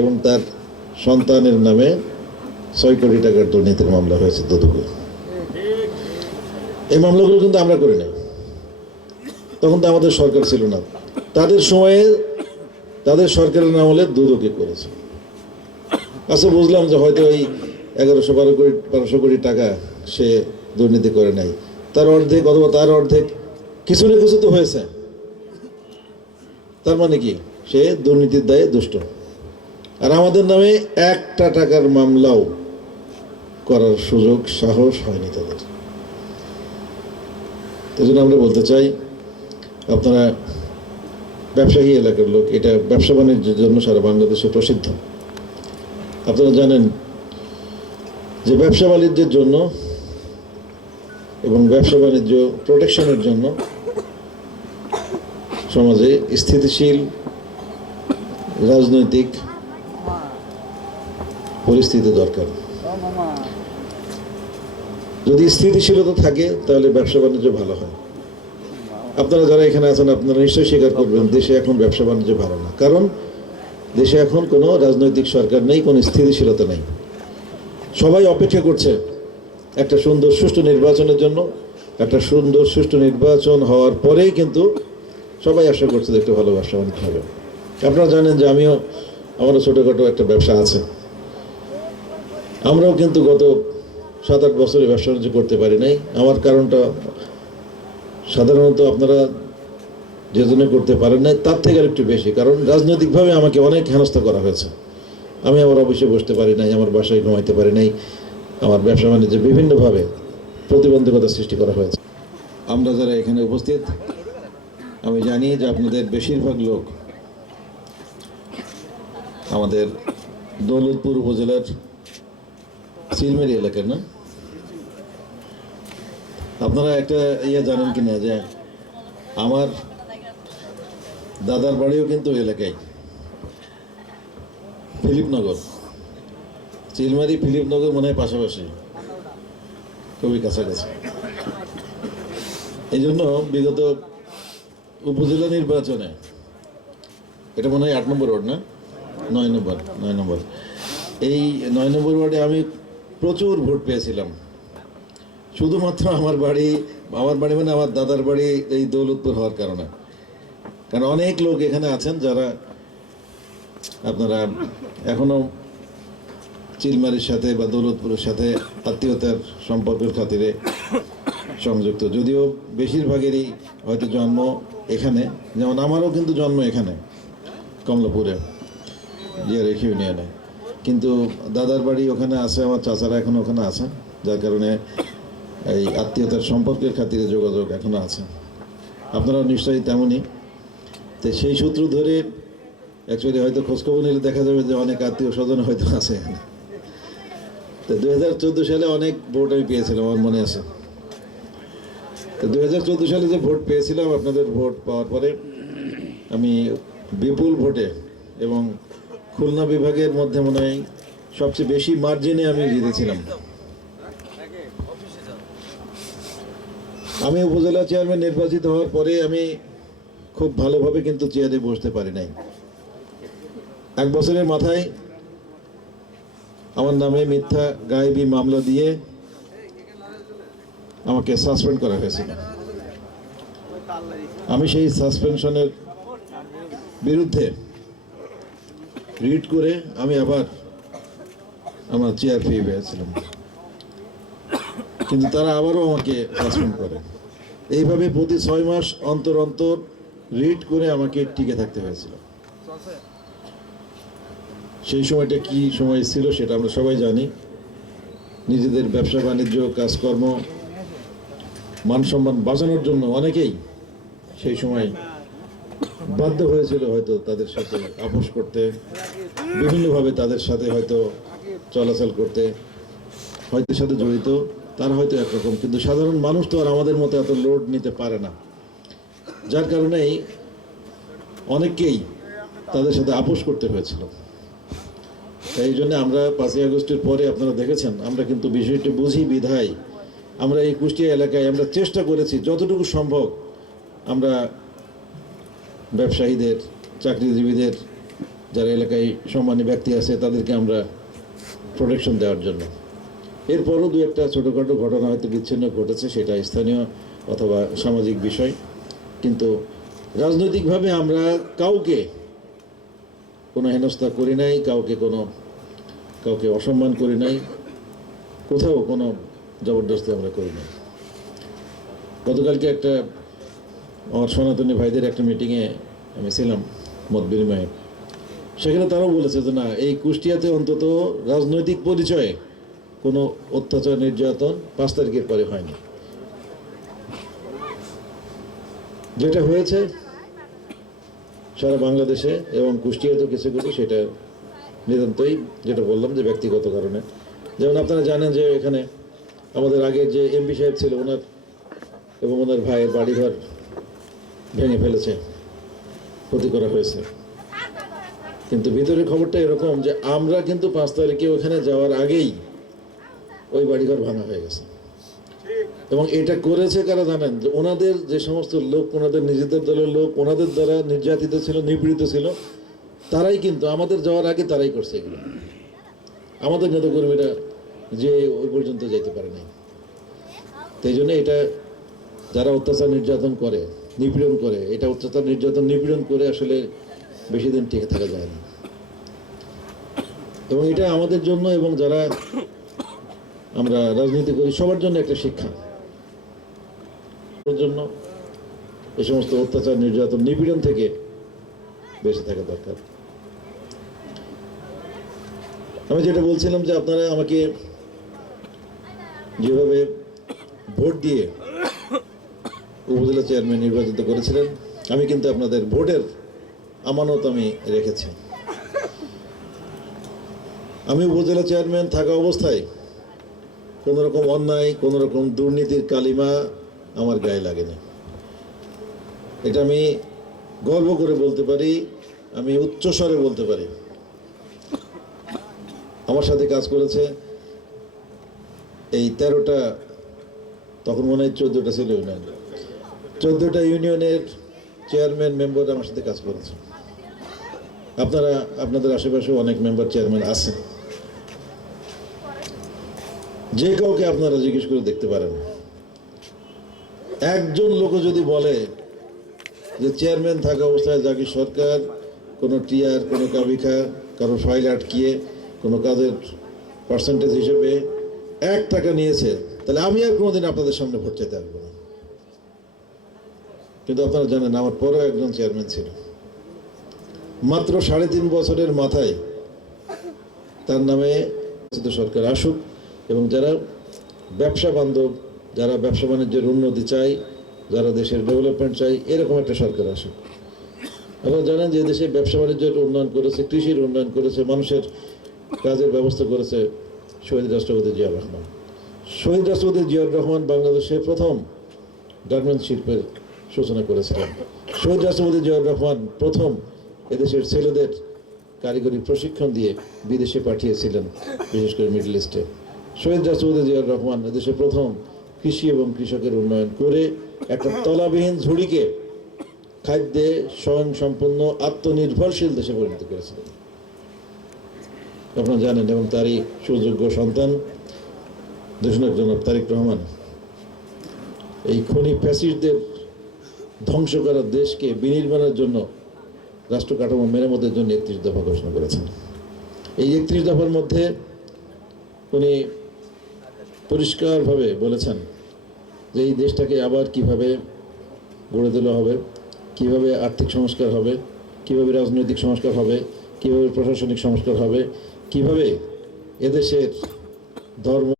এবং তার সন্তানের নামে 6 কোটি টাকার দুর্নীতির মামলা হয়েছে দুদকে। এই মামলাগুলো কিন্তু আমরা করি নাই, তখন তো আমাদের সরকার ছিল না। তাদের সময়ে তাদের সরকারের আমলে দুদকে করেছে। আচ্ছা, বুঝলাম যে হয়তো ওই 1112 কোটি টাকা সে দুর্নীতি করে নাই, তার অর্ধেক অথবা তার অর্ধেক কিছু না কিছু তো হয়েছে। তার মানে কি, সে দুর্নীতির দায়ে দুষ্ট। আর আমাদের নামে একটা টাকার মামলাও করার সুযোগ সাহস হয়নি তাদের। এই জন্য আমরা বলতে চাই, আপনারা ব্যবসায়ী এলাকার লোক, এটা ব্যবসা বাণিজ্যের জন্য সারা বাংলাদেশে প্রসিদ্ধ। আপনারা জানেন যে ব্যবসা বাণিজ্যের জন্য এবং ব্যবসা বাণিজ্য প্রোটেকশনের জন্য সমাজে স্থিতিশীল রাজনৈতিক পরিস্থিতি দরকার। যদি স্থিতিশীলতা থাকে তাহলে ব্যবসা বাণিজ্য ভালো হয়। আপনারা যারা এখানে আছেন আপনারা নিশ্চয়ই স্বীকার করবেন দেশে এখন ব্যবসা বাণিজ্য ভালো না, কারণ দেশে এখন কোনো রাজনৈতিক সরকার নেই, কোনো স্থিতিশীলতা নেই। সবাই অপেক্ষা করছে একটা সুন্দর সুষ্ঠু নির্বাচনের জন্য। একটা সুন্দর সুষ্ঠু নির্বাচন হওয়ার পরেই কিন্তু সবাই আশা করছে যে একটু ভালো ব্যবসা বাণিজ্য হবে। আপনারা জানেন যে আমারও ছোটোখাটো একটা ব্যবসা আছে। আমরাও কিন্তু গত 7-8 বছরে ব্যবসা বাণিজ্য করতে পারি নাই। আমার কারণটা সাধারণত আপনারা যে জন্য করতে পারেন নাই তার থেকে আর একটু বেশি, কারণ রাজনৈতিকভাবে আমাকে অনেক হেনস্থা করা হয়েছে। আমি আমার অফিসে বসতে পারি নাই, আমার বাসায় ঘুমাইতে পারি নাই, আমার ব্যবসা বাণিজ্যে বিভিন্নভাবে প্রতিবন্ধকতা সৃষ্টি করা হয়েছে। আমরা যারা এখানে উপস্থিত, আমি জানি যে আপনাদের বেশিরভাগ লোক আমাদের দৌলতপুর উপজেলার চিলমারি এলাকার না। আপনারা একটা জানেন কিনা যে আমার দাদার বাড়িও কিন্তু এলাকায়, ফিলিপনগর। চিলমারি ফিলিপনগর মনে হয় পাশাপাশি, খুবই কাছাকাছি। এই জন্য বিগত উপজেলা নির্বাচনে, এটা মনে হয় 8 নম্বর ওয়ার্ড না, 9 নম্বর, এই 9 নম্বর ওয়ার্ডে আমি প্রচুর ভোট পেয়েছিলাম। শুধুমাত্র আমার বাড়ি মানে আমার দাদার বাড়ি এই দৌলতপুর হওয়ার কারণে। কারণ অনেক লোক এখানে আছেন যারা আপনারা এখনো চিলমারির সাথে বা দৌলতপুরের সাথে আত্মীয়তার সম্পর্কের খাতিরে সংযুক্ত, যদিও বেশিরভাগেরই হয়তো জন্ম এখানে। যেমন আমারও কিন্তু জন্ম এখানে কমলাপুরে, জিআরএফ ইউনিয়নে, কিন্তু দাদার বাড়ি ওখানে আছে, আমার চাচারা এখন ওখানে আছে, যার কারণে এই আত্মীয়তার সম্পর্কের খাতিরে যোগাযোগ এখনো আছে। আপনারাও নিশ্চয়ই তেমনই। তো সেই সূত্র ধরে অ্যাকচুয়ালি হয়তো খোঁজখবর নিলে দেখা যাবে যে অনেক আত্মীয় স্বজন হয়তো আছে এখানে। তো 2014 সালে অনেক ভোট আমি পেয়েছিলাম, আমার মনে আছে। তো 2014 সালে যে ভোট পেয়েছিলাম, আপনাদের ভোট পাওয়ার পরে আমি বিপুল ভোটে এবং খুলনা বিভাগের মধ্যে মনে হয় সবচেয়ে বেশি মার্জিনে আমি জিতেছিলাম। আমি উপজেলা চেয়ারম্যান নির্বাচিত হওয়ার পরে আমি খুব ভালোভাবে কিন্তু চেয়ারে বসতে পারি নাই। 1 বছরের মাথায় আমার নামে মিথ্যা গায়েবী মামলা দিয়ে আমাকে সাসপেন্ড করা হয়েছিল। আমি সেই সাসপেনশনের বিরুদ্ধে রিট করে আমি আবার আমার চেয়ার পেয়ে পেয়েছিলাম, কিন্তু তারা আবারও আমাকে সাসপেন্ড করে। এইভাবে প্রতি 6 মাস অন্তর অন্তর রিট করে আমাকে টিকে থাকতে হয়েছিল। সেই সময়টা কি সময় ছিল সেটা আমরা সবাই জানি। নিজেদের ব্যবসা বাণিজ্য কাজকর্ম মান সম্মান বাঁচানোর জন্য অনেকেই সেই সময় বাধ্য হয়েছিল হয়তো তাদের সাথে আপোষ করতে, বিভিন্নভাবে তাদের সাথে হয়তো চলাচল করতে, হয়তো সাথে জড়িত। তারা হয়তো একরকম, কিন্তু সাধারণ মানুষ তো আর আমাদের মতো এত লোড নিতে পারে না, যার কারণেই অনেককেই তাদের সাথে আপোষ করতে হয়েছিল। এই জন্য আমরা 5ই আগস্টের পরে আপনারা দেখেছেন আমরা কিন্তু বিষয়টি বুঝি বিধায় আমরা এই কুষ্টিয়া এলাকায় আমরা চেষ্টা করেছি যতটুকু সম্ভব আমরা ব্যবসায়ীদের, চাকরিজীবীদের যারা এলাকায় সম্মানী ব্যক্তি আছে তাদেরকে আমরা প্রোটেকশন দেওয়ার জন্য। এরপরও দু একটা ছোটোখাটো ঘটনা হয়তো বিচ্ছিন্ন ঘটেছে, সেটা স্থানীয় অথবা সামাজিক বিষয়, কিন্তু রাজনৈতিকভাবে আমরা কাউকে কোনো হেনস্থা করি নাই, কাউকে অসম্মান করি নাই, কোথাও কোনো জবরদস্তি আমরা করি নাই। গতকালকে একটা আমার সনাতনী ভাইদের একটা মিটিংয়ে আমি ছিলাম মত বিনিময়ে, সেখানে তারাও বলেছে যে না, এই কুষ্টিয়াতে অন্তত রাজনৈতিক পরিচয়ে কোনো অত্যাচার নির্যাতন 5 তারিখের পরে হয়নি। যেটা হয়েছে সারা বাংলাদেশে এবং কুষ্টিয়াতেও কিছু কিছু, সেটা নিতান্তই যেটা বললাম যে ব্যক্তিগত কারণে। যেমন আপনারা জানেন যে এখানে আমাদের আগে যে এমপি সাহেব ছিল, ওনার এবং ওনার ভাইয়ের বাড়িঘর ভেঙে ফেলেছে, ক্ষতি করা হয়েছে। কিন্তু ভিতরের খবরটা এরকম যে আমরা কিন্তু 5 তারিখে ওখানে যাওয়ার আগেই ওই বাড়িঘর ভাঙা হয়ে গেছে। এবং এটা করেছে কারা জানেন? যে ওনাদের যে সমস্ত লোক, ওনাদের নিজেদের দলের লোক, ওনাদের দ্বারা নির্যাতিত ছিল, নিপীড়িত ছিল, তারাই কিন্তু আমাদের যাওয়ার আগে তারাই করছে এগুলো। আমাদের নেতাকর্মীরা যে ওই পর্যন্ত যেতে পারে নাই। তাই জন্য এটা যারা অত্যাচার নির্যাতন করে, নিপীড়ন করে, এটা অত্যাচার নির্যাতন নিপীড়ন করে আসলে বেশি দিন টিকে থাকা যায় না। এবং এটা আমাদের জন্য এবং যারা আমরা রাজনীতি করি সবার জন্য একটা শিক্ষা। জন্য এই সমস্ত অত্যাচার নির্যাতন নিপীড়ন থেকে বেঁচে থাকা দরকার। আমি যেটা বলছিলাম যে আপনারা আমাকে যেভাবে ভোট দিয়ে উপজেলা চেয়ারম্যান নির্বাচিত করেছিলেন, আমি কিন্তু আপনাদের ভোটের আমানত আমি রেখেছি। আমি উপজেলা চেয়ারম্যান থাকা অবস্থায় কোনো রকম অন্যায়, কোনো রকম দুর্নীতির কালিমা আমার গায়ে লাগেনি। এটা আমি গর্ব করে বলতে পারি, আমি উচ্চস্বরে বলতে পারি। আমার সাথে কাজ করেছে এই 13টা, তখন মনে হয় 14টা ছিল ইউনিয়ন, 14টা ইউনিয়নের চেয়ারম্যান মেম্বার আমার সাথে কাজ করেছে। আপনারা আপনাদের আশেপাশেও অনেক মেম্বার চেয়ারম্যান আছেন, যে কাউকে আপনারা জিজ্ঞেস করে দেখতে পারেন। একজন লোক যদি বলে যে চেয়ারম্যান থাকা অবস্থায় জাকির সরকার কোনো টিআর, কোনো কাবিখা, কারো ফাইল আটকিয়ে কোনো কাজের পার্সেন্টেজ হিসেবে 1 টাকা নিয়েছে, তাহলে আমি আর কোনোদিন আপনাদের সামনে ভোট চাইতে আসবো না। কিন্তু আপনারা জানেন আমার পরেও একজন চেয়ারম্যান ছিল, মাত্র 3.5 বছরের মাথায় তার নামে সরকার আসুক এবং যারা ব্যবসা বান্ধব, যারা ব্যবসা বাণিজ্যের উন্নতি চাই, যারা দেশের ডেভেলপমেন্ট চাই, এরকম একটা সরকার আসুক। আপনারা জানেন যে দেশে ব্যবসা বাণিজ্যের উন্নয়ন করেছে, কৃষির উন্নয়ন করেছে, মানুষের কাজের ব্যবস্থা করেছে শহীদ রাষ্ট্রপতি জিয়াউর রহমান। শহীদ রাষ্ট্রপতি জিয়াউর রহমান বাংলাদেশে প্রথম গার্মেন্টস শিল্পের সূচনা করেছিলেন। শহীদ রাষ্ট্রপতি জিয়াউর রহমান প্রথম এদেশের ছেলেদের কারিগরি প্রশিক্ষণ দিয়ে বিদেশে পাঠিয়েছিলেন, বিশেষ করে মিডল ইস্টে। শহীদ রাষ্ট্রপতি জিয়াউর রহমান এদেশে প্রথম কৃষি এবং কৃষকের উন্নয়ন করে একটা তলাবিহীন ঝুড়িকে খাদ্যে স্বয়ং সম্পূর্ণ আত্মনির্ভরশীল দেশে পরিণত করেছিলেন, আপনারা জানেন। এবং তারই সুযোগ্য সন্তান দেশনায়ক জনাব তারেক রহমান এই খনি ফ্যাসিস্টদের ধ্বংস করা দেশকে বিনির্মাণের জন্য রাষ্ট্র কাঠামো মেরামতের জন্য 31 দফা ঘোষণা করেছেন। এই 31 দফার মধ্যে উনি পরিষ্কারভাবে বলেছেন যে এই দেশটাকে আবার কিভাবে গড়ে তোলা হবে, কিভাবে আর্থিক সংস্কার হবে, কিভাবে রাজনৈতিক সংস্কার হবে, কিভাবে প্রশাসনিক সংস্কার হবে, কিভাবে এদেশের ধর্ম